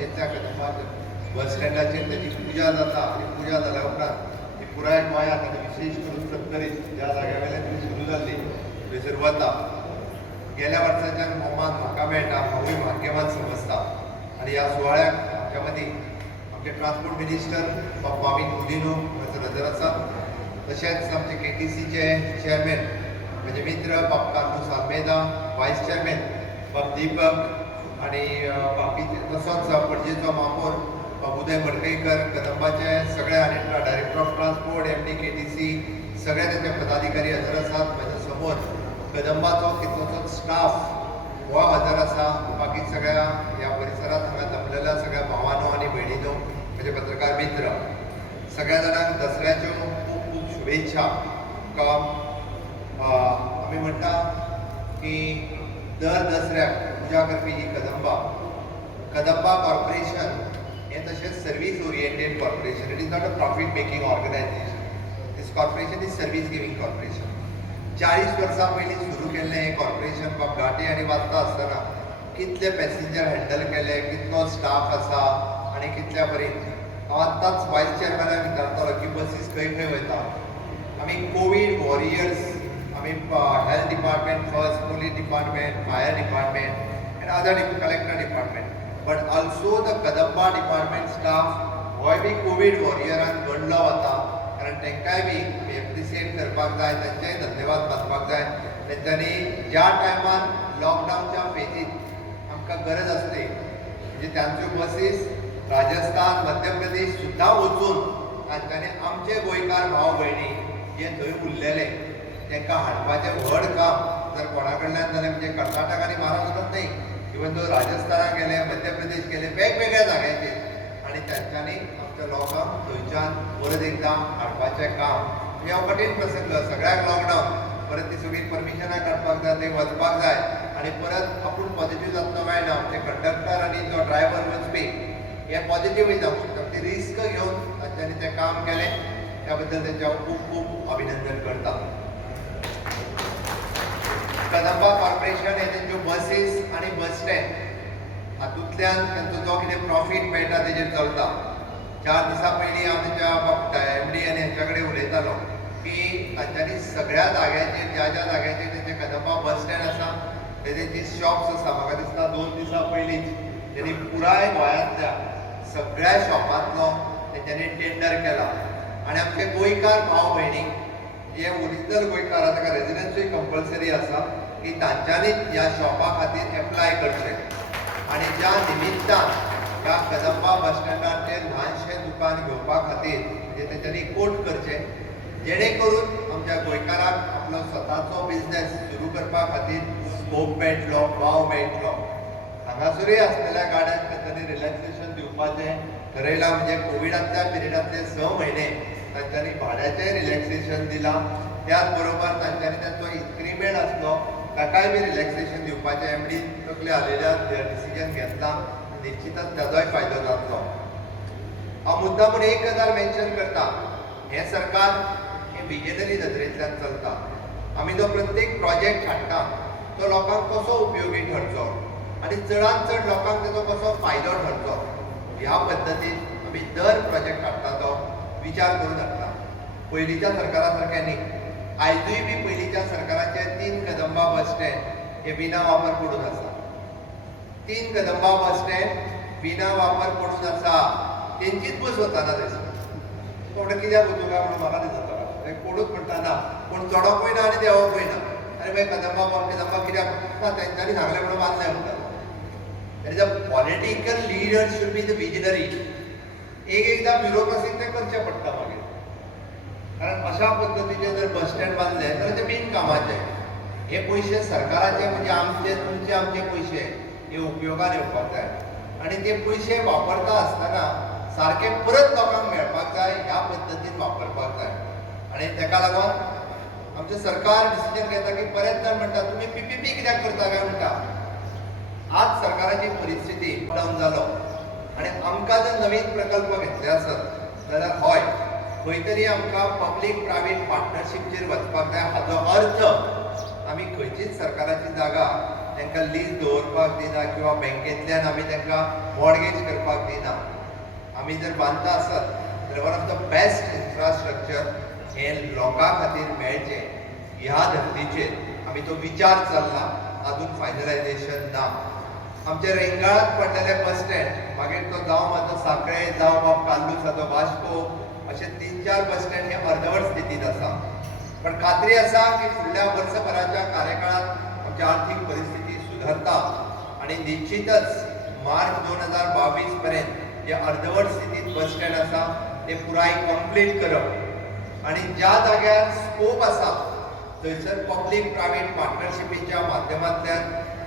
पणजेच्या कदंबा बस स्टँडाचेर त्याची पुजा जाता आणि पुजा जाल्या उपरांत ती पुराय गोंयांत आनी विशेष करून सत्तरीत ज्या जाग्या ती सुरू जाल्ली थंयसर वता. गेल्या वर्साच्यान मोमान म्हाका मेळटा हांवूय मार्केवान समजता आनी ह्या सुवाळ्याक आमच्या मदीं आमचे ट्रान्सपोर्ट मिनिस्टर बाब माविन गुदिनो हांगासर हजर आसा. तशेंच आमचे KTCचे चेअरमॅन म्हजे मित्र बाब कार्लोस आल्मेदा, व्हायस चेअरमॅन बाब दीपक आनी बाकीचे तसोच पणजेचो महापौर बाब उदय मडकयकर, कदंबाचे सगळे आनी director of transport MD KTC सगळे ताचे पदाधिकारी हजर आसात. म्हज्या समोर कदंबाचो कितलोसोच स्टाफ हो हजर आसा. बाकी सगळ्या ह्या परिसरात हांगा जमलेल्या सगळ्या भावांनो आनी भयणींनो, म्हजे पत्रकार मित्र, सगळ्या जाणांक दसऱ्याच्यो खूब खूब शुभेच्छा. आमी म्हणटा की दर दसऱ्याक पुजा करपी ही कदंबा कॉर्पोरेशन हें तशेंच service oriented corporation. It is not a profit making organisation. This corporation is service giving corporation. 40 वर्सां पयलीं सुरू केल्लें हें कॉर्पोरेशन बाब घाटी आनी वाचता आसतना कितले पॅसेंजर हँडल केले, कितलो स्टाफ आसा आनी कितल्या बरी. हांव आत्ताच व्हायस चेअरमॅनाक विचारतालो की बसीस खंय खंय वयता. आमी कोवीड वॉरियर्स, आमी health department first, police department, fire department end other collector department, but also the Kadamba department staff होय बी कोवीड वॉरियरान गणलो वता. कारण तांकांय बी एप्रिसिएट करपाक जाय, तांचेय धन्यवाद मानपाक जाय. तांच्यांनी ज्या टायमार लॉकडावनच्या फेजीत आमकां गरज आसली म्हणजे त्यांच्यो बसीस राजस्थान, मध्य प्रदेश सुद्दां वचून तांच्यांनी आमचे गोंयकार भाव भयणी जे थंय उरलेले तांकां हाडपाचें व्हड काम जर कोणा कडल्यान जालें म्हणजे कर्नाटक आनी महाराष्ट्रांत न्हय, इवन तो राजस्थानाक गेले, मध्य प्रदेश गेले, वेगवेगळ्या जाग्यांचेर आनी तांच्यांनी आमच्या लोकांक थंयच्यान परत एकदां हाडपाचें काम. म्हणजे हो कठीण प्रसंग, सगळ्याक लॉकडावन, परत ती सगळी परमिशनां काडपाक जाय, थंय वचपाक जाय आनी परत आपूण पॉझिटीव जातलो मेळना. म्हणजे कंडक्टर आनी जो ड्रायव्हर वचपी हे पॉझिटीवूय जावंक शकता. ती रिस्क घेवन तांच्यांनी तें काम केलें, त्या बद्दल तांचे हांव खूब खूब अभिनंदन करता. कदंबा कॉर्पोरेशन हे तेंच्यो बसीस आनी बस स्टँड हातूंतल्यान तांचो जो कितें प्रॉफीट मेळटा तेजेर चलता. 4 दिसां पयलीं हांव तेंच्या MD आनी हेंच्या कडेन उलयतालो की तांच्यांनी सगळ्या जाग्यांचेर ज्या ज्या जाग्यांचेर तेंचे कदंबा बस स्टँड आसा तेंची शॉप्स आसा. म्हाका दिसता 2 दिसां पयलींच तेणी पुराय गोंयांतल्या सगळ्या शॉपांतलो तेंच्यांनी टेंडर केला आनी आमचे गोंयकार भाव भयणी जे ओरिजिनल गोंयकार आसा ताका रेजिडन्सूय कंपल्सरी आसा की तांच्यांनी ह्या शॉपा खातीर एप्लाय करचें. आनी ज्या निमित्तान ह्या कदंबा बस स्टँडाचेर ल्हानशें दुकान घेवपा खातीर म्हणजे तेंच्यांनी कोट करचें जेणे करून आमच्या गोंयकाराक आपलो स्वताचो बिझनेस सुरू करपा खातीर स्कोप मेळटलो, वाव मेळटलो. हांगासरूय आसलेल्या गाड्यांक तांच्यांनी रिलॅक्सेशन दिवपाचें ठरयलां. म्हणजे कोविडांतल्या पिरियडांतले 6 म्हयने तांच्यांनी भाड्याचें रिलॅक्सेशन दिलां. त्याच बरोबर तांच्यांनी तांचो इन्क्रिमेंट आसलो ताकाय बी रिलॅक्सेशन दिवपाचें MD तकले हालयल्यान डिसिजन घेतलां. निश्चितच ताजोय फायदो जातलो. हांव मुद्दामून एक गजाल मेन्शन करता, हें सरकार हें विजनरी नदरेंतल्यान चलता. आमी जो प्रत्येक प्रोजेक्ट हाडटा तो लोकांक कसो उपयोगी ठरचो आनी चडांत चड लोकांक तेजो कसो फायदो ठरचो ह्या पद्दतीन आमी दर प्रोजेक्ट हाडटा तो विचार करून हाडटा. पयलींच्या सरकारा सारकें न्ही. आयजूय बी पयलींच्या सरकाराचे 3 कदंबा बस स्टँड हे विना वापर पडून आसा. 3 कदंबा बस स्टँड विना वापर पडून आसा. तेंचीच बस वचना थंयसर. तो म्हणटा कित्याक वचूं काय म्हणून म्हाका दिसता कोणूच म्हणटा ना, कोण चडोकूय ना आनी देंवोकूय ना. आरे मागीर कदंबा कित्याक ना तेंच्यांनी सांगलें म्हणून बांदलें म्हणटा. There is a political leader should be the visionary. एकदां ब्युरोक्रसीक तें करचें पडटा मागीर. कारण अशा पद्दतीचे जर बस स्टँड बांदले तर ते बिन कामाचे. हे पयशे सरकाराचे म्हणजे आमचे तुमचे आमचे पयशे हे उपयोगान येवपाक जाय आनी ते पयशे वापरता आसतना सारके परत लोकांक मेळपाक जाय ह्या पद्दतीन वापरपाक जाय. आनी ताका लागून आमचें सरकार डिसिजन घेता की बरेच जाण म्हणटा तुमी PPP कित्याक करता काय म्हणटा. आज सरकाराची परिस्थिती डावन जालो आनी आमकां जर नवीन प्रकल्प घेतले आसत जाल्यार हय खंय तरी आमकां पब्लीक प्रायवेट पार्टनरशिपचेर वचपाक जाय. हाचो अर्थ आमी खंयचीच सरकाराची जागा तांकां लीज दवरपाक दिना किंवा बँकेंतल्यान आमी तांकां मॉर्गेज करपाक दिना. आमी जर बांदता आसत जाल्यार one of the best infrastructure हे लोकां खातीर मेळचें ह्या धर्तीचेर आमी तो विचार चल्ला, अजून फायनलायझेशन ना. आमचे रेंगाळात पडलेले बस स्टँड मागीर तो जावं मात सांखळे जावं वा कालूसाचो वास्को अशे 3-4 बस स्टँड हे अर्दवट स्थितीत आसा. पण खात्री आसा की फुडल्या वर्सभराच्या कार्यकाळात आमची आर्थीक परिस्थिती सुधारता आणि निश्चितच मार्च 2022 पर्यंत जे अर्दवट स्थितीत बस स्टँड आसा ते पुराय कंप्लीट करप आणि ज्या जाग्यार स्कोप आसा थंयसर पब्लीक प्रायवेट पार्टनरशिपीच्या माध्यमांतल्यान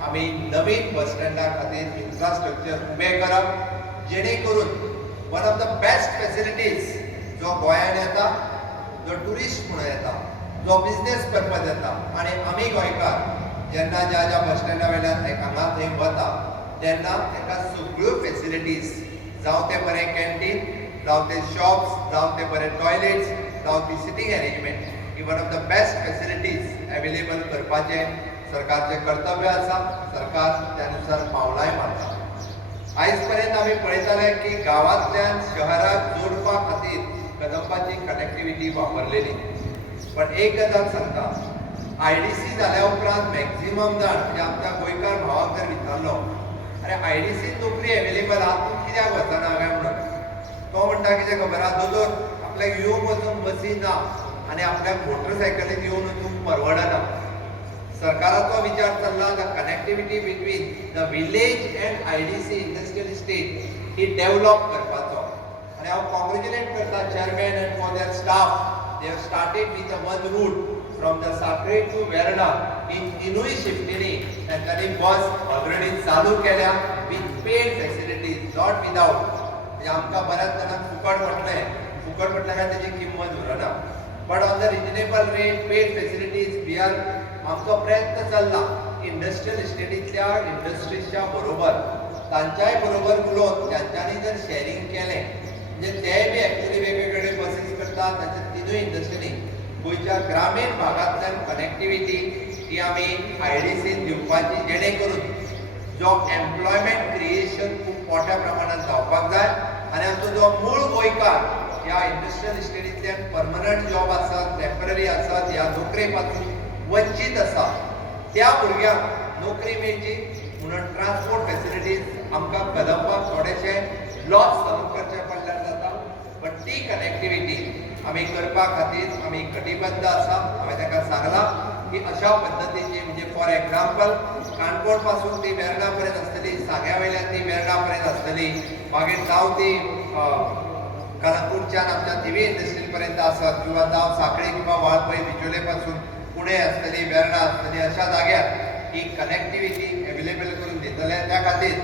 आमी नवीन बस स्टँडा खातीर इन्फ्रास्ट्रक्चर उबें करप जेणे करून one of the best facilities जो गोंयांत येता, जो ट्युरिस्ट म्हणून येता, जो बिझनेस पर्पज येता आणि आमी गोंयकार जेन्ना ज्या ज्या बस स्टँडा वयल्यान हांगा थंय वता तेन्ना तांकां सगळ्यो फॅसिलिटीज जावं ते बरें कॅन्टीन, जावं ते शॉप्स, जावं ते बरे टॉयलेट्स, जावं ती सिटींग अरेंजमेंट ही one of the best facilities available करपाचें सरकारचें कर्तव्य आसा. सरकार त्यानुसार पावलांय मारता. आयज पर्यंत आमी पळयताले की गांवांतल्यान शहराक जोडपा खातीर कदंबाची कनेक्टिविटी वापरलेली. पण एक गजाल सांगता, IDC जाल्या उपरांत मॅक्झिमम जाण म्हणजे आमच्या गोंयकार भावाक जर विचारलो अरे IDC नोकरी अवेलेबल आहा तूं कित्याक वचना काय म्हणून, तो म्हणटा कितें खबर आहा दोतोर आपल्याक येवंक वचूंक बसी ना आनी आपल्याक मोटरसायकलीन येवन वचूंक परवडना. सरकाराचो विचार चल्ला the connectivity between the village and IDC industrial estate ही डेव्हलप करपाचो. आणि हांव कॉंग्रॅच्युलेट करता chairman and for their staff. They have started with a one route from the Sankhali to Verna. ही तिनूय शिफ्टींनी तांच्यांनी बस ऑलरेडी चालू केल्या with paid facilities, not without. म्हणजे आमकां बऱ्याच जाणांक फुकट म्हटलें काय तेजी किंमत उरना. But on the reasonable rate paid facilities we are आमचो प्रयत्न चल्ला इंडस्ट्रियल इस्टेटींतल्या इंडस्ट्रीजच्या बरोबर तांच्याय बरोबर उलोवन त्यांच्यांनी जर शेअरिंग केलें म्हणजे तेय बी एक्चुअली वेगवेगळे बसीस करतात तांच्या तिनूय इंडस्ट्रीनी गोंयच्या ग्रामीण भागांतल्यान कनेक्टिविटी ही आमी IDC दिवपाची जेणे करून जो एम्प्लॉयमेंट क्रिएशन खूब मोठ्या प्रमाणात जावपाक जाय आनी आमचो जो मूळ गोंयकार ह्या इंडस्ट्रियल इस्टेटींतल्यान परमनंट जॉब आसत, टेम्पररी आसत, ह्या नोकरे पासून वंचीत आसा त्या भुरग्यांक नोकरी मेळची म्हणून ट्रान्सपोर्ट फॅसिलिटीज आमकां कदंबाक थोडेशे लॉस सहन करचे पडल्यार जाता. बट ती कनेक्टिविटी आमी करपा खातीर आमी कटिबद्ध आसा. हांवें ताका सांगलां की अशा पद्दतीची म्हणजे फॉर एग्जाम्पल काणकोण पासून ती वेर्णा पर्यंत आसतली, सांग्या वयल्यान ती वेर्णा पर्यंत आसतली, मागीर जावं ती कालापूरच्यान आमच्या दिवे इंडस्ट्री पर्यंत आसत किंवा जावं सांखळे किंवा वाळपय बिचोले पासून पुणे आसतली, वेर्णा आसतली, अशा जाग्यार ही कनेक्टिविटी अवेलेबल करून दितले. त्या खातीर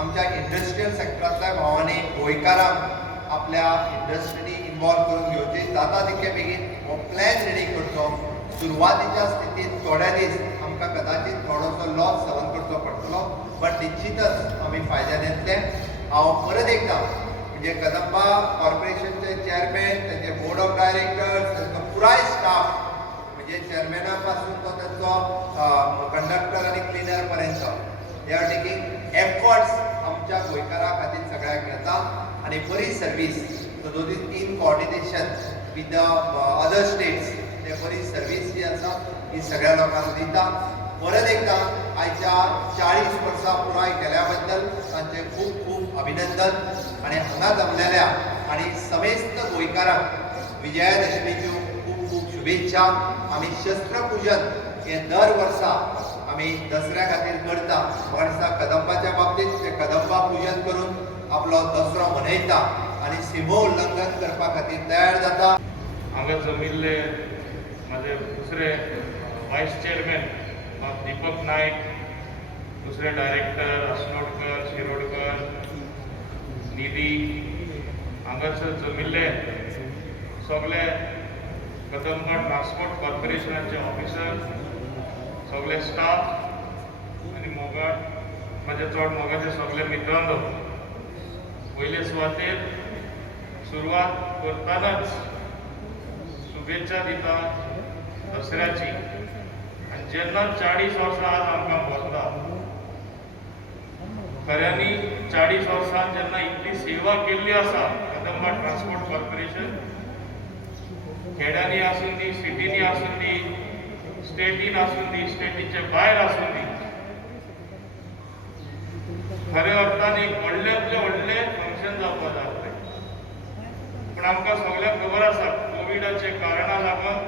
आमच्या इंडस्ट्रियल सेक्टरांतल्या भावांनी गोंयकारांक आपल्या इंडस्ट्रीनी इन्वॉल्व करून घेवचे. जाता तितके बेगीन हो प्लॅन रेडी करचो. सुरवातीच्या स्थितीत थोडे दीस आमकां कदाचित थोडोसो लॉस सहन करचो पडटलो, बट निश्चितच आमी फायद्यान येतले. हांव परत एकदां म्हणजे कदंबा कॉर्पोरेशनचे चेअरमॅन, त्यांचे बोर्ड ऑफ डायरेक्टर्स, त्यांचो पुराय स्टाफ म्हणजे चेअरमॅना पासून तो त्यांचो कंडक्टर आणि क्लिनर पर्यंत दे आर टेकिंग एफर्ट्स आमच्या गोंयकारा खातीर सगळ्याक घेता आणि बरी service. So do this in coordination with the other states ते बरी सर्वीस जी आसा ही सगळ्या लोकांक दिता. परत एकदा आयच्या 40 वर्सां पुराय केल्या बद्दल तांचे खूब खूब अभिनंदन आणि हांगा जमलेल्या आणि समेस्त गोंयकारांक विजयादशमीच्यो खूब खूब शुभेच्छा. आमी शस्त्रपूजन हे दर वर्सा आमी दसऱ्या खातीर करता. म्हाका दिसता कदंबाच्या बाबतींत ते कदंबा पूजन करून आपलो दसरो मनयता आणि सीमो उल्लंघन करपा खातीर तयार जाता. हांगा जमिल्ले माझे दुसरे वायस चेअरमॅन दीपक नायक, दुसरे डायरेक्टर अस्नोडकर, शिरोडकर, निधी, हांगासर जमिल्ले सगळे कदंबा ट्रान्सपोर्ट कॉर्पोरेशनाचे ऑफिसर, सगळे स्टाफ आणि मोगाट माझे चड मोगाचे सगळे मित्रांनो, पयले सुवातेर सुरवात करतानाच शुभेच्छा दिता दसऱ्याची. आणि जेन्ना 40 वर्सां आज आमकां बसता खऱ्यांनी 40 वर्सां जेन्ना इतली सेवा केल्ली आसा कदंबा ट्रान्सपोर्ट कॉर्पोरेशन, खेड्यांनी आसून दी, सिटीनी आसून दी, स्टेटीन आसून दी, स्टेटीचे भायर आसून दी, खऱ्या अर्थान एक व्हडल्यांतले व्हडले फंक्शन जावपा जातले. पूण आमकां सगळ्यांक खबर आसा कोविडाचे कारणा लागून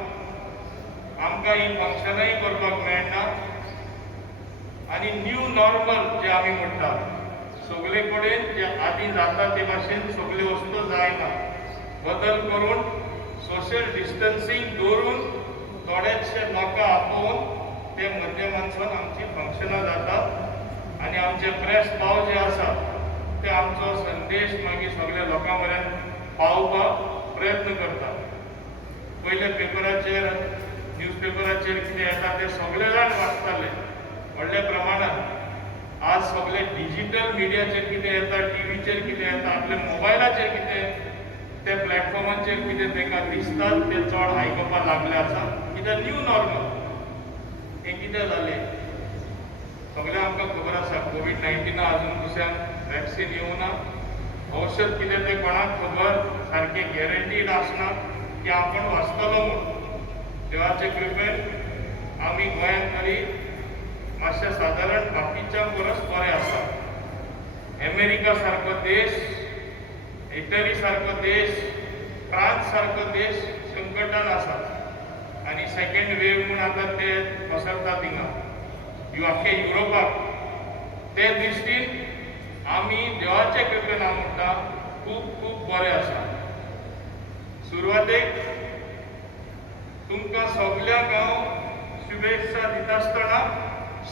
आमकां ही फंक्शनय करपाक मेळना आनी न्यू नॉर्मल जे आमी म्हणटात सगळे कडेन जे आदीं जाता ते भाशेन सगळ्यो वस्तू जायना. बदल करून सोशल डिस्टन्सिंग दवरून थोडेशे लोकां आपोवन ते माध्यमांतसून आमची फंक्शनां जातात आनी आमचे प्रेस भाव जे आसा ते आमचो संदेश मागीर सगळ्या लोकां पर्यंत पावोवपाक प्रयत्न करतात. पयले पेपराचेर न्यूजपेपराचेर कितें येता ते सगळे जाण वाचताले व्हडल्या प्रमाणात. आज सगळे डिजिटल मिडियाचेर कितें येता, टीव्हीचेर कितें येता, आपल्या मोबायलाचेर कितें ते प्लॅटफॉर्माचेर कितें तांकां दिसतात ते चड आयकपाक लागले आसा. कित्याक न्यू नॉर्मल हें कितें जालें सगळें आमकां खबर आसा. कोविड-19 अजून दुसऱ्यांक वॅक्सीन येवना, औषध कितें तें कोणाक खबर सारकें गॅरंटीड आसना की आपण वाचतलो म्हूण. देवाचे कृपेन आमी गोंयांत तरी मातशें सादारण बाकीच्या परस बरें आसा. अमेरिका सारको देश, इटली सारको देश, फ्रांस सारको देश संकटान आसा आनी सेकंड वेव म्हूण आतां ते पसरता थिंगा आख्खे युरोपाक. ते दृश्टीन आमी देवाचे कृपेन हांव म्हणटा खूब खूब बरे आसा. सुरवातेक तुमकां सगळ्यांक हांव शुभेच्छा दिता आसतना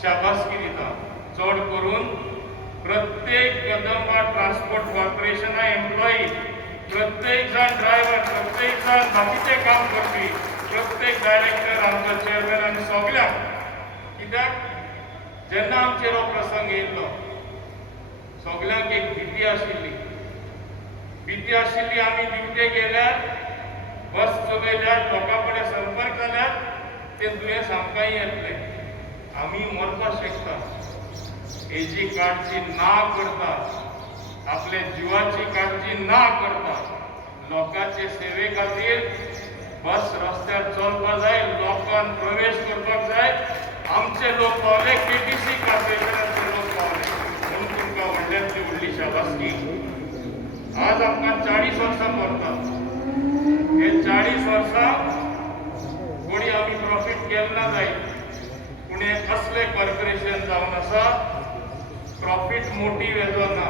शाबासकी दिता. चड करून प्रत्येक कदंबा ट्रान्सपोर्ट कॉर्पोरेशना एम्प्लॉई, प्रत्येक जाण ड्रायव्हर, प्रत्येक जाण बाकीचे काम करपी, प्रत्येक डायरेक्टर, आमचो चेअरमॅन आनी सगळ्यांक. कित्याक जेन्ना आमचेर हो प्रसंग येयल्लो सगळ्यांक एक भीती आशिल्ली. आमी ड्युटेक गेल्यार, बस चलयल्यार, लोकां कडेन संपर्क जाल्यार तें दुयेंस आमकांय येतलें, आमी मरपाक शकता. हेजी काळजी ना करता, आपले जिवाची काळजी ना करता, लोकांचे सेवे खातीर बस रस्त्यार चलपाक जाय, लोकांक प्रवेश करपाक जाय. आमचे लोक पावले, केटीसी कॉर्पोरेशनाचे लोक पावले म्हणून तुमकां व्हडल्यांतली व्हडली शाबासकी. आज आमकां 40 वर्सां भरतात. हे 40 वर्सां कोणी आमी प्रॉफीट केलें ना जाय, पूण हे कसलें कॉर्पोरेशन जावन आसा, प्रॉफीट मोटीव हेजो ना,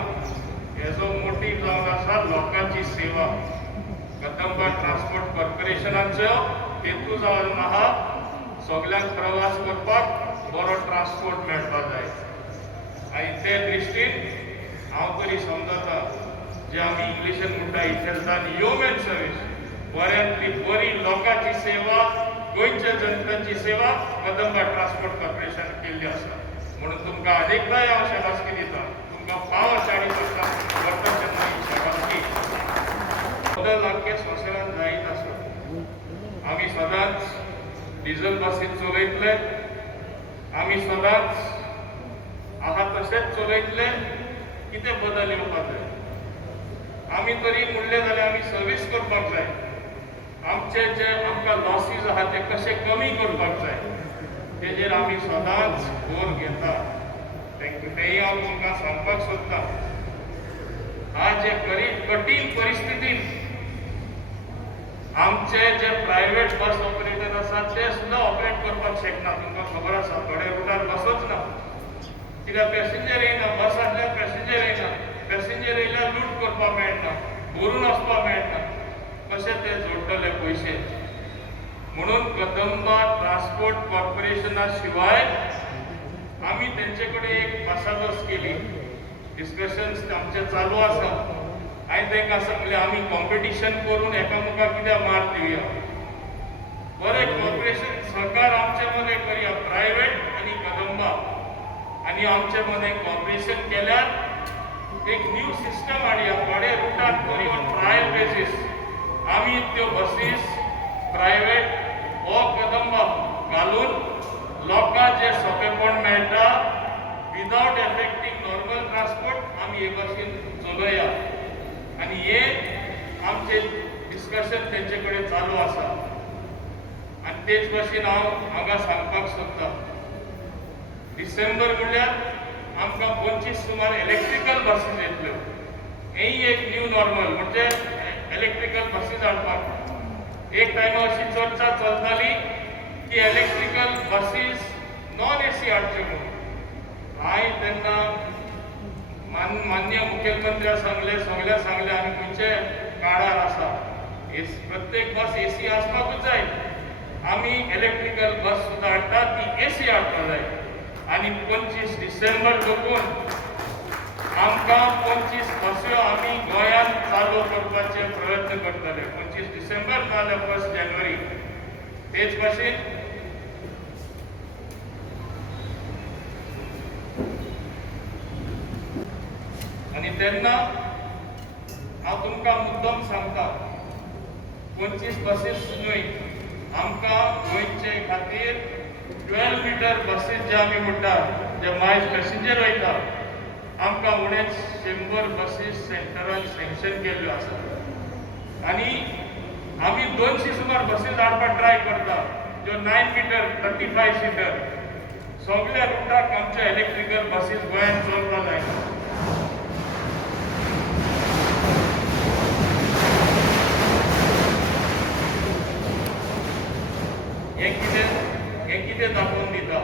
हेजो मोटीव जावन आसा लोकांची सेवा. कदंबा ट्रान्सपोर्ट कॉर्पोरेशनाचो हेतू जावन आहा सगळ्यांक प्रवास करपाक बरो ट्रान्सपोर्ट मेळपाक जाय. आनी ते दृश्टीन हांव तरी समजता जे आमी इंग्लिशीन म्हणटा हेल्थ आनी ह्युमन सर्वीस, बऱ्यांतली बरी लोकांची सेवा, गोंयच्या जनतेची सेवा कदंबा ट्रान्सपोर्ट कॉर्पोरेशन केल्ली आसा. म्हणून तुमकां अनेकदांय हांव शाबासकी दिता. तुमकां पाव 40 वर्सां भरता तेन्ना ही शाबासकी. बदल आख्खे संवसारांत जायत आसा. आमी सदांच डिझल बसीत चलयतले, आमी सदांच आहा तशेंच चलयतले. कितें बदल येवपाक जाय? आमी तरी म्हणलें जाल्यार आमी सर्वीस करपाक जाय. आमचे जे आमकां लॉसीस आहा ते कशे कमी करपाक जाय तेजेर आमी सदांच भर घेता. तेंय हांव तुमकां सांगपाक सोदतां. आज जे कठीण परिस्थितीन आमचे जे प्रायव्हेट बस ऑपरेटर आसात ते सुद्दां ऑपरेट करपाक शकना. तुमकां खबर आसा थोडे रुटार बसच ना, कित्याक पॅसेंजर येयना. बस आसल्यार पॅसेंजर येयना, पॅसेंजर येयल्यार लूट करपाक मेळना, भरून वचपाक मेळना. कशे ते जोडटले पयशे? म्हणून कदंबा ट्रान्सपोर्ट कॉर्पोरेशना शिवाय आमी तेंचे कडेन एक भासाभास केली. डिस्कशन्स आमचे चालू आसा. हांवें तांकां सांगलें आमी कॉम्पिटिशन करून एकामेकाक कित्याक मार दिवया. बरें कॉर्पोरेशन सहकार आमचे मदें करया, प्रायव्हेट आनी कदंबा, आनी आमचे मदें कॉर्पोरेशन केल्यार एक न्यू सिस्टम हाडया. थोडे रुटार तरी ऑन ट्रायल बेसीस आमी त्यो बसीस प्रायव्हेट हो कदंबा घालून लोकांक जे सोंपेपण मेळटा विदाउट एफेक्टिंग नॉर्मल ट्रान्सपोर्ट आमी हे भाशेन चलोया आनी हे आमचे डिस्कशन तेंचे कडेन चालू आसा आनी तेच भाशेन हांव हांगा सांगपाक सोदतां डिसेंबर म्हणल्यार आमकां 25 सुमार इलेक्ट्रिकल बसीस येतल्यो हेय एक न्यू नॉर्मल म्हणजे इलेक्ट्रिकल बसीस हाडपाक एक टायमा अशी चर्चा चलताली की इलेक्ट्रिकल बसीस नॉन एसी हाडच्यो म्हणून हांवें तेन्ना मान्य मुखेलमंत्र्याक सगळ्या सांगलें आमी खंयचे काळार आसा प्रत्येक बस एसी आसपाकूच जाय आमी इलेक्ट्रिकल बस सुद्दां हाडटा ती एसी हाडपाक जाय आनी 25 डिसेंबर लोकून आमकां 25 बस्यो आमी गोंयांत चालू करपाचे प्रयत्न करतले 25 डिसेंबर नाजाल्यार 1 जानेवारी तेच भाशेन आनी तेन्ना हांव तुमकां मुद्दम सांगता 25 बसीस न्हय आमकां गोंयचे खातीर 12 मिटर बसीस जे आमी म्हणटा जे मायज पॅसेंजर वयता आमकां उणेच 100 बसीस सेंटरान सँक्शन केल्ल्यो आसा आनी आमी 200 सुमार बसीस हाडपाक ट्राय करता ज्यो 9 मिटर 35 सिटर सगळ्या रुटाक आमच्या इलेक्ट्रिकल बसीस गोंयांत चलपाक जाय हे कितें दाखोवन दिता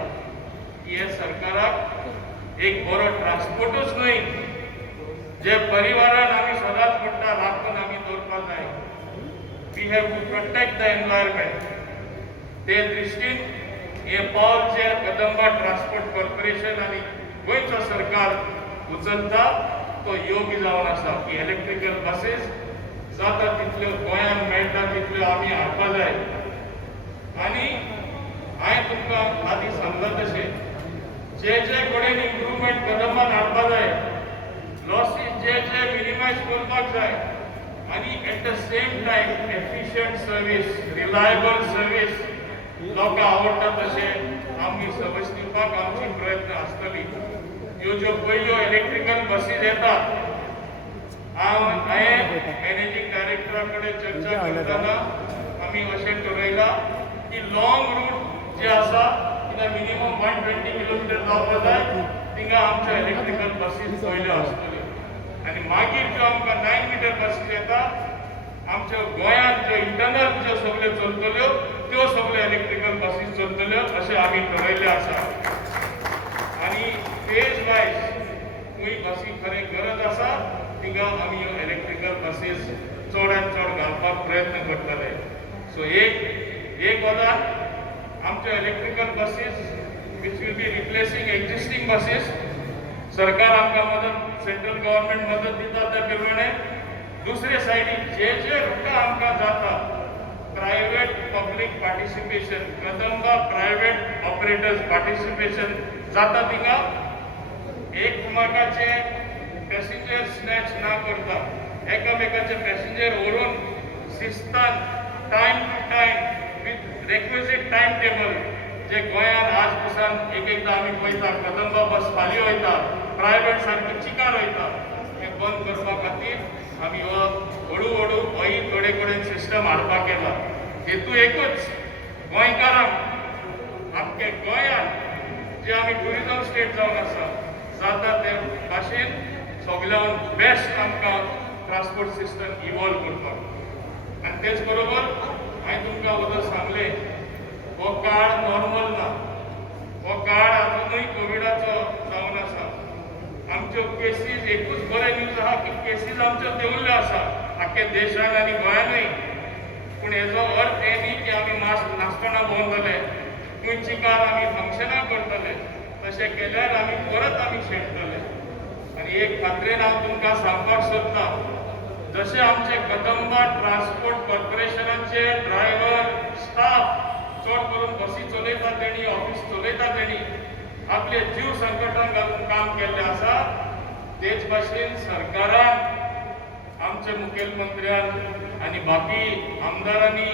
की हे सरकाराक एक बरो ट्रान्सपोर्टूच न्हय जे परिवारान आमी सदांच म्हणटा राखून आमी दवरपाक जाय we have to protect the environment ते दृश्टीन हे पावल जे कदंबा ट्रान्सपोर्ट कॉर्पोरेशन आनी गोंयचो सरकार उचलता तो योग्य जावन आसा की इलेक्ट्रिकल बसीस जाता तितल्यो गोंयांत मेळटा तितल्यो आमी हाडपाक जाय आनी हांवें तुमकां आदीं सांगलां तशें जे कडेन इम्प्रुवमेंट कदंबान हाडपाक जाय लॉसीस जे मिनिमायज करपाक जाय आनी at the same time efficient service reliable service लोकांक आवडटा तशें आमी सर्वीस दिवपाक आमची प्रयत्न आसतली ह्यो ज्यो पयल्यो इलेक्ट्रिकल बसीस येतात हांवें मॅनेजींग डायरेक्टरा कडेन चर्चा करतना आमी अशें ठरयलां की लॉंग रूट जे आसा कित्याक मिनिमम 120 किलोमिटर जावपाक जाय थिंगा आमच्यो इलेक्ट्रिकल बसीस पयल्यो आसतल्यो आनी मागीर ज्यो आमकां 9 मिटर बसीस येता आमच्या गोंयांत ज्यो इंटरनल ज्यो सगळ्यो चलतल्यो त्यो सगळ्यो इलेक्ट्रिकल बसीस चलतल्यो अशें आमी ठरयल्लें आसा आनी फेज वायज खंय बसी खरें गरज आसा थिंगा आमी ह्यो इलेक्ट्रिकल बसीस चडांत चड घालपाक प्रयत्न करतले सो एक गजाल आमच्यो electrical buses which will be replacing existing buses सरकार आमकां मदत सेंट्रल गव्हर्मेंट मदत दिता त्या प्रमाणे दुसरे सायडीक जे रुटां आमकां जाता private public participation Kadamba private operators participation जाता थिंगा एकमेकाचे पॅसेंजर स्नॅच ना करता एकामेकाचे पॅसेंजर व्हरून शिस्तान time to time with requisite time table जे गोंयांत आज पासून एकदां आमी पळयता कदंबा बस फाल्यां वयता प्रायवेट सारकी चिकार वयता हें बंद करपा खातीर आमी हो हळू हळू होय थोडे कडेन सिस्टम हाडपाक केला हेतू एकूच गोंयकारांक आमचे गोंयांत जे आमी ट्युरिजम स्टेट जावन आसा जाता ते भाशेन सगळ्यान बेस्ट आमकां ट्रान्सपोर्ट सिस्टम इवॉल्व करपाक आनी तेच बरोबर हांवें तुमकां उदक सांगलें हो काळ नॉर्मल ना हो काळ अजुनूय कोविडाचो जावन आसा आमच्यो केसीस एकूच बरें न्यूज आहा की केसीस आमच्यो देंवल्ल्यो आसा आख्या देशांत आनी गोंयांतूय पूण हेजो अर्थ हे न्ही की आमी मास्क नासतना भोंवतले खंय चिकार आमी फंक्शनां करतले तशें केल्यार आमी परत आमी शेणटले आनी एक खात्रेन हांव तुमकां सांगपाक सोदतां जशें आमचे कदंबा ट्रान्सपोर्ट कॉर्पोरेशनाचे ड्रायव्हर स्टाफ चड करून बसी चलयता तेणी ऑफिस चलयता तेणी आपले जीव संकटांत घालून काम केल्लें आसा तेच भाशेन सरकारान आमच्या मुखेलमंत्र्यान आनी बाकी आमदारांनी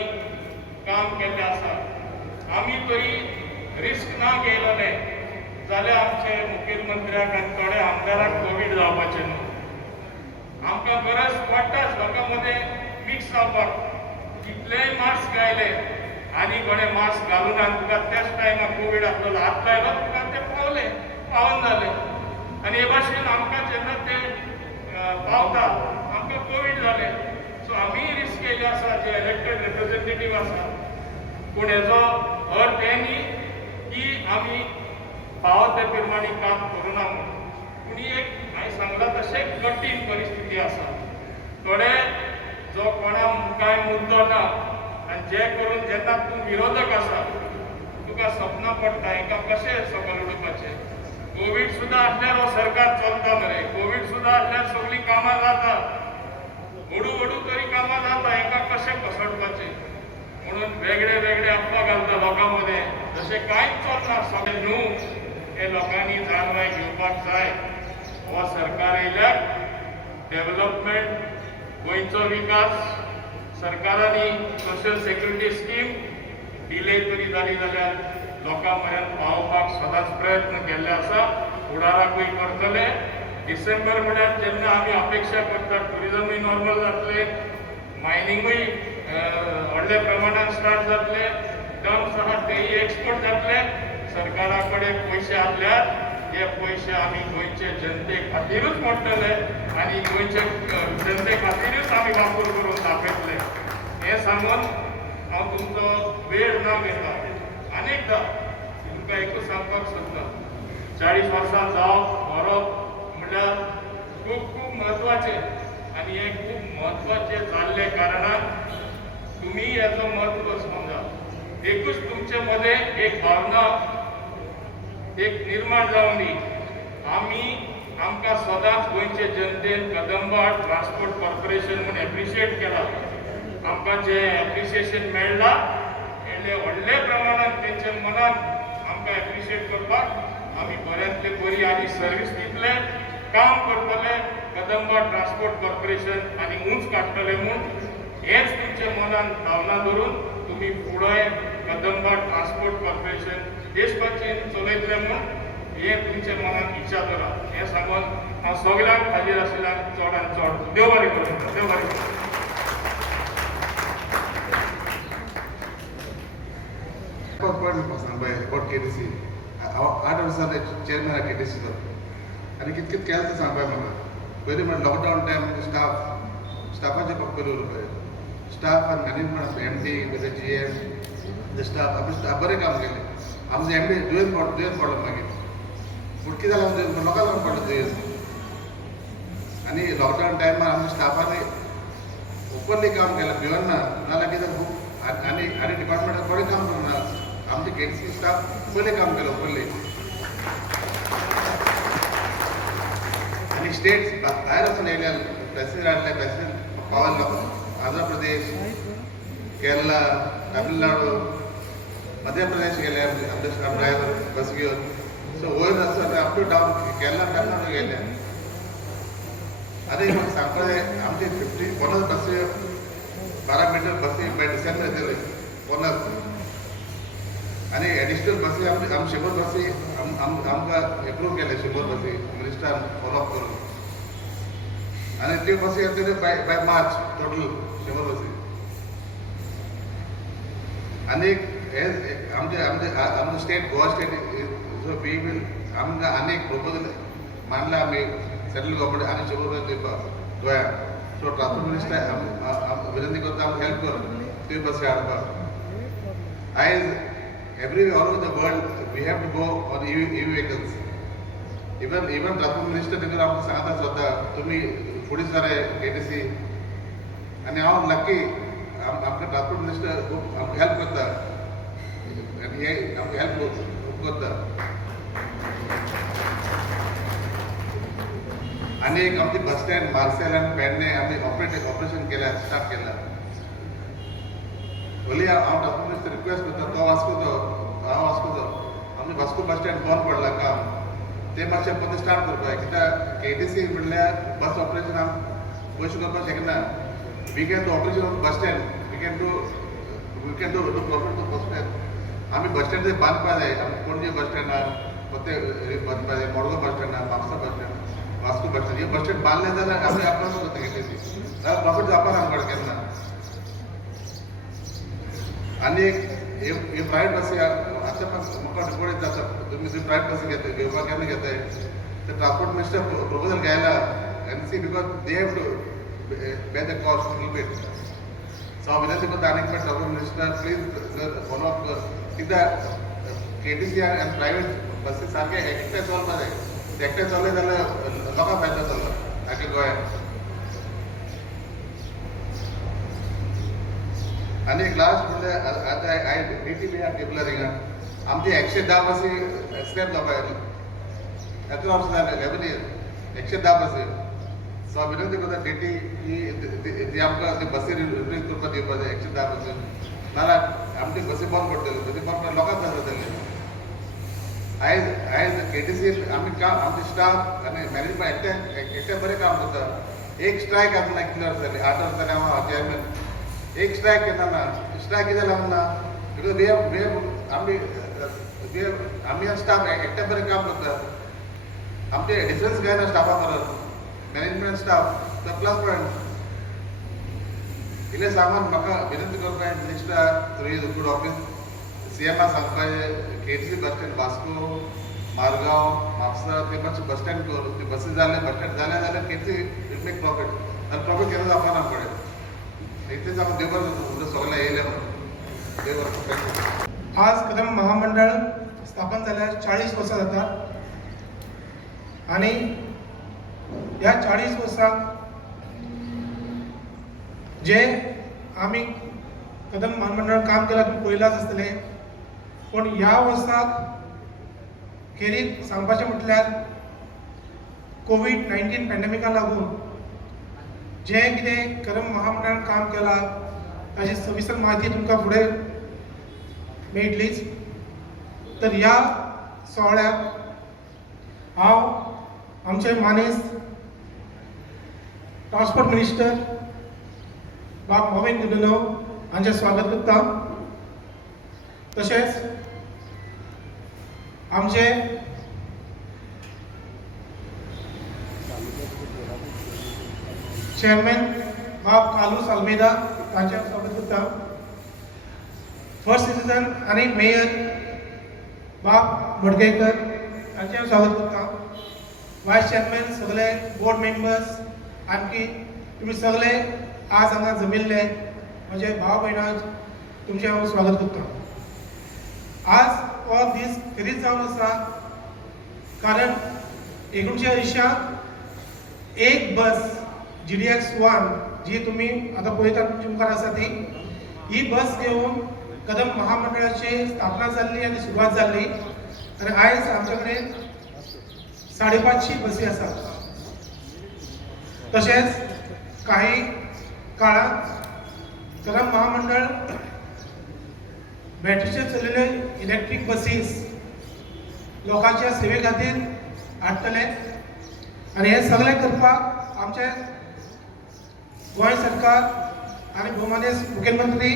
काम केल्लें आसा आमी तरी रिस्क ना घेयलोले जाल्यार आमचे मुखेलमंत्र्याक आनी थोड्या आमदाराक कोवीड जावपाचें न्हू. आमकां गरज पडटाच लोकां मदें मिक्स जावपाक. कितलेय मास्क घायले आनी कोणें मास्क घालून आनी तुका त्याच टायमार कोवीड आसलो हात लायलो तुका तें पावन जालें. आनी हे भाशेन आमकां जेन्ना तें पावता आमकां कोवीड जालें. सो आमी रिस्क केली आसा जे इलेक्टेड रिप्रेझेंटेटीव आसा. पूण हेजो अर्थ हे न्ही की आमी पाव ते प्रमाणे काम करूना म्हणून. पूण ही एक हांवें सांगलां तशें कठीण परिस्थिती आसा. थोडे जो कोणा कांय मुद्दो ना आनी जे करून जेन्ना तूं विरोधक आसा तुका सपनां पडटा हेका कशें सकयल उडोवपाचें. कोवीड सुद्दां आसल्यार हो सरकार चलता मरे. कोवीड सुद्दां आसल्यार सगळीं कामां जाता. हळू तरी कामां जाता. हेका कशें पसडपाचें म्हणून वेगळे वेगळे अफवा घालता लोकां मदें. तशें कांयच चलना. सगळें न्हू हे लोकांनी जाणवाय घेवपाक जाय. हो सरकार येयल्यार डेव्हलपमेंट गोंयचो विकास सरकारांनी सोशल सेक्युरिटी स्कीम डिले तरी जाली जाल्यार लोकां पर्यंत पावोवपाक सदांच प्रयत्न केल्ले आसा. फुडाराकूय करतले. डिसेंबर म्हळ्यार जेन्ना आमी अपेक्षा करता ट्युरिजमूय नॉर्मल जातले, मायनिंगूय व्हडल्या प्रमाणात स्टार्ट जातले, डम्स आहा तेय एक्सपोर्ट जातले. सरकारा कडेन पयशे आसल्यार हे पयशे आमी गोंयचे जनते खातीरूच मोडटले आनी गोंयचे जनते खातीरूच आमी वापर करून दाखयतले. हें सांगून हांव तुमचो वेळ न घेता. अनेकदां तुमकां एकूच सांगपाक सोदता 40 वर्सां जावप व्हरप म्हणल्यार खूब म्हत्वाचें आनी हें खूब म्हत्वाचें जाल्ले कारणान तुमी हेजो म्हत्व समजा. एकूच तुमचे मदें एक भावना एक निर्माण जावन दी. आमकां सदांच गोंयचे जनतेन कदंबा ट्रान्सपोर्ट कॉर्पोरेशन म्हणून एप्रिशिएट केला. आमकां जे एप्रिसिएशन मेळ्ळां व्हडल्या प्रमाणात तेंच्या मनान आमकां एप्रिशिएट करपाक आमी बऱ्यांतले बरी आनी सर्वीस दितले, काम करतले. कदंबा ट्रान्सपोर्ट कॉर्पोरेशन आनी उंच काडटले म्हूण हेच तुमच्या मनान भावना धरून तुमी फुडें कदंबा ट्रान्सपोर्ट कॉर्पोरेशन देशपाचें चलयतले म्हूण हे तुमच्या मनान इच्छा करा. हें सांगून हांव सगळ्यांक हाजीर आशिल्ल्यांक चडांत चड देव बरें करूं. देव बरें करूं. सांगपाक अबाउट KTC. 8 वर्सां चेअरमॅन KTC आनी कितकें केलें तें सांगपाक म्हाका. पयलीं म्हळ्यार लॉकडावन टायम स्टाफाचे फक्त पयलीं उलोवपाक. स्टाफ आनी मॅनेजमेंट MD GM ते स्टाफ बरें काम केलें. आमचो MD दुयेंत पडलो मागीर. पूण कितें जालें दुयेंत लोकां लागून पडलो दुयेंत. आनी लॉकडावन टायमार आमच्या स्टाफांनी ओपनली काम केलें भिवन ना. नाजाल्यार कितें खूब आनी डिपार्टमेंटान कोणें काम करना. आमचे KTC स्टाफ पयलें काम केलें ओपनली. आनी स्टेट्स भायर वचून येयले पॅसेंजर हाडले. पॅसेंजर पावलो आंध्र प्रदेश, केरला, तामिळनाडू, मध्य प्रदेश गेले आमचे स्टाफ ड्रायव्हर बस घेवन. सो वयर आसता up to down Kerala Tamil Nadu गेले. आनी म्हाका सांगपाक जाय आमचे 50 बसी 12 मिटर बसी बाय डिसेंबर येतले बोनस. आनी एडिशनल बसी आमी 100 बसी आमकां एप्रूव केले. 100 बसी मिनिस्टरान फॉलोअप करून. आनी त्यो बसी येतल्यो बाय मार्च टोटल 100 बसी. आनी हे आमचे state Goa state so we will आमकां आनी एक प्रोपोजल मांडला आमी सेंट्रल गव्हर्मेंट आनी 100 बसी दिवपाक गोंयांत. सो ट्रान्सपोर्ट मिनिस्टर विनंती करता आमकां हेल्प कर त्यो बसी हाडपाक. आयज everywhere all over the world we have to go on EV vehicles. Even transport minister तिकडे आमकां सांगता स्वता तुम्ही फुडें सर KTC. आनी हांव लकी आमकां ट्रान्सपोर्ट मिनिस्टर खूब आमकां हेल्प करता आनी हे आमकां हेल्प खूब करता. आनी एक आमची बस स्टँड मार्सेल आनी पेडणे आमी ऑपरेशन केल्या स्टार्ट केला. ओली हांव ट्रान्सपोर्ट मिनिस्टर रिक्वेस्ट करता हांव वास्कोचो आमचे वास्को बस स्टँड बंद पडला काम ते मातशें परत स्टार्ट करपाक. कित्याक KTC म्हणल्यार बस ऑपरेशन आमी पयशे करपाक शकना. We can do operation of bus stand. We can do profit of bus stand. आमी बस स्टँड बांदपा जाय. आमी पणजे बस स्टँडार प्रत्येक मडगांव बस स्टँड म्हापसा बस स्टँड वास्को बस स्टँड हे बस स्टँड बांदले जाल्यार आमी आपणाक करता घेतली जाल्यार प्रॉफिट जावपा ना आमकडे केन्ना आनी हे प्रायवेट बसी आतां म्हाका रिपोर्ट जाता तुम्ही प्रायवेट बसी घेवपाक केन्ना घेताय तर ट्रान्सपोर्ट मिनिस्टर प्रपोजल घ्यायला and see because they have to bear the cost a little bit. So विनंती करता अनेक पण transport minister please follow up कित्याक KTC and प्रायवेट बसीस सारखे एकटे चलपा जाय एकटे चलले जाल्यार लोकांक फायदो जातलो आख्या गोंयांत आनी एक लास्ट म्हणजे आतां आय DTP आर डेव्हलर हिंगा आमची 110 बसी स्क्रॅप जावपा येतलो वर्सां जाले 11 इयर्स 110 बसी सो विनंती करता DT ती आमकां ती बसी रिप्लेस करपाक दिवपा जाय 110 बसी नाल्यार आमची बसी बंद पडटल्यो बसी बंद पडल्यार लोकांक त्रास जातले आयज KTC आमी काम आमचे स्टाफ आनी मॅनेजमेंट एकटे बरें काम करता एक स्ट्रायक आमकां कितले वर्स जाली 8 वर्स जाली हांव चेअरमॅन एक स्ट्रायक केन्ना ना स्ट्रायक कित्याक लागना बिकॉज आमी स्टाफ एकटे बरें काम करता आमचे डिफरन्स घेयना स्टाफा परस management staff the plus point इतलें सांगून म्हाका विनंती करपाक minister through his good office CMआर सांगपाक KTC bus stand Vasco Margao Mapusa ते मातशें बस स्टँड कर ते बसी जाले बस स्टँड जाले जाल्यार KTC विल मेक प्रॉफिट आनी प्रॉफिट केन्ना जावपा ना पळय इतलेंच आमी देव बरें सगळे येयले म्हणून देव बरें आज कदम महामंडळ स्थापन झाल्यास 40 वर्सां जातात आणि या 40 वर्सांत जे आम्ही कदम महामंडळ काम केलं तुम्ही पळयलाच आसतले पण ह्या वर्साक खेरीत सांगपाचें म्हटल्यार कोविड-19 पॅन्डेमिका लागून जे कितें कदम महामंडळान काम केलां ताची सविस्तर म्हायती तुमकां फुडें मेळटलीच तर ह्या सोहळ्याक हांव आमचे मानेस्त ट्रान्सपोर्ट मिनिस्टर बाब मोविन गुदिन्हो हांचें स्वागत करता तशेंच आमचे चेअरमॅन बाब कालूस आल्मेदा तांचें स्वागत करता फर्स्ट सिटीजन आणि मेयर बाब मडकयकर तांचें स्वागत करता वायस चेअरमॅन सगळे बोर्ड मेंबर्स आणखी तुम्ही सगळे आज हांगा जमिल्ले म्हजे भाव भयणां तुमचें हांव स्वागत करता आज हो दीस खरीच जावन आसा कारण 1980 एक बस GDX-1 जी तुम्ही आता पळयतात तुमच्या मुखार आसा ती ही बस घेवन कदम महामंडळाची स्थापना जाल्ली आनी सुरवात जाल्ली आनी आयज आमचे कडेन 550 बसी आसात तशेंच काही काळात कदम महामंडळ बॅटरीचेर चलिल्ल्यो इलेक्ट्रीक बसीस लोकांच्या सेवे खातीर हाडटले आनी हे सगळे करपाक आमचे गोंय सरकार आनी भोवमानेस्त मुखेलमंत्री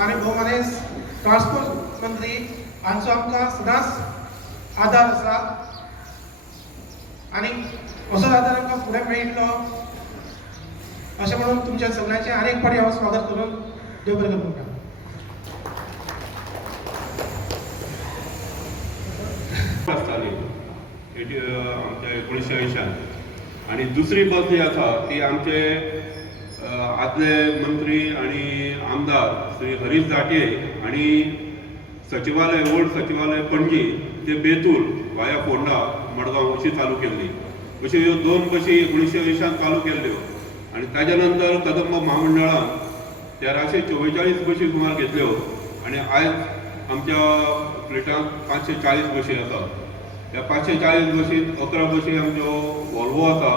आनी भोवमानेस्त ट्रान्सपोर्ट मंत्री हांचो आमकां सदांच आदार आसा आनी असोच आदार आमकां फुडें मेळटलो अशें म्हणून तुमच्या सगळ्यांचें आनी एक फावटी हांव स्वागत करून देव बरें करूं म्हणटा आसताली आमच्या 1980 आणि दुसरी बस जी आसा ती आमचे आदले मंत्री आणि आमदार श्री हरीश जाटे आणि सचिवालय ओल्ड सचिवालय पणजी ते बेतूल वाया फोंडा मडगांव अशी चालू केल्ली अश्यो ह्यो 2 बसी 1980 चालू केल्ल्यो आणि ताच्या नंतर कदम महामंडळान 1344 बसी सुमार घेतल्यो आणि आयज आमच्या फ्लिटांत 540 बसी आसा त्या 540 बसींत 11 बसी आमच्यो वॉल्वो आसा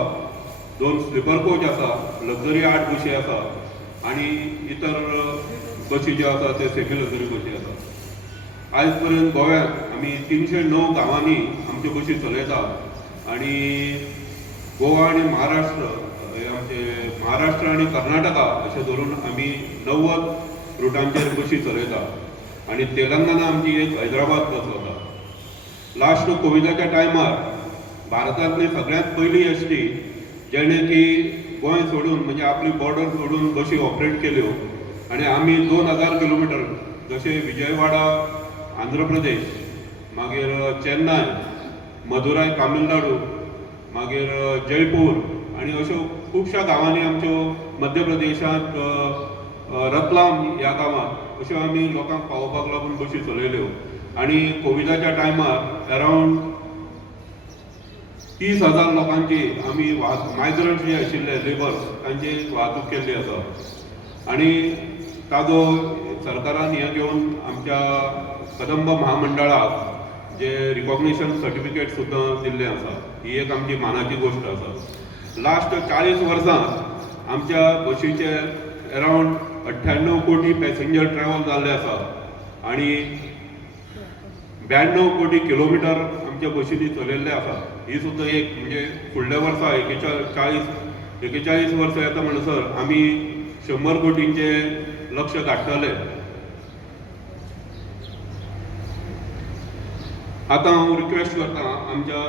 2 स्लिपर कोच आसा लक्झरी 8 बसी आसा आणि इतर बसी ज्यो आसा ते सेमी लक्झरी बसी आसा आयज पर्यंत गोव्यात आमी 309 गांवांनी आमच्यो बसी चलयतात आणि गोवा आणि महाराष्ट्र हे आमचे महाराष्ट्र आणि कर्नाटका अशें धरून आमी 90 रुटांचेर बसी चलयतात आणि तेलंगणा आमची एक हैदराबाद बस वता लास्ट कोविडाच्या टायमार भारतांतली सगळ्यांत पयली एस टी जेणे की गोंय सोडून म्हणजे आपली बॉर्डर सोडून बशी ऑपरेट केल्यो आणि आमी 2000 किलोमिटर जशे विजयवाडा आंध्र प्रदेश, मागीर चेन्नय, मदुराय तामिळनाडू, मागीर जयपूर आणि अश्यो खुबश्या गांवांनी आमच्यो मध्य प्रदेशांत रतलाम ह्या गांवांत अश्यो आमी लोकांक पावोवपाक लागून बशी चलयल्यो आणि कोविडाच्या टायमार अरावंड 30,000 लोकांची आमी मायग्रंट जे आशिल्ले लेबर्स तांची वाहतूक केल्ली आसा आणि ताजो सरकारान हें घेवन आमच्या कदंब महामंडळाक जे रिकॉग्निशन सर्टिफिकेट सुद्दां दिल्लें आसा. ही एक आमची मानाची गोश्ट आसा. लास्ट 40 वर्सां आमच्या बशीचे अरावंड 98 कोटी पॅसेंजर ट्रॅव्हल जाल्ले आसा आणि 92 कोटी किलोमिटर आमच्या बशींनी चलयल्ले आसा. ही सुद्दां एक म्हणजे फुडल्या वर्सा 41 वर्सां येता म्हणसर आमी 100 कोटींचे लक्ष्य गाठतले. आतां हांव रिक्वेस्ट करता आमच्या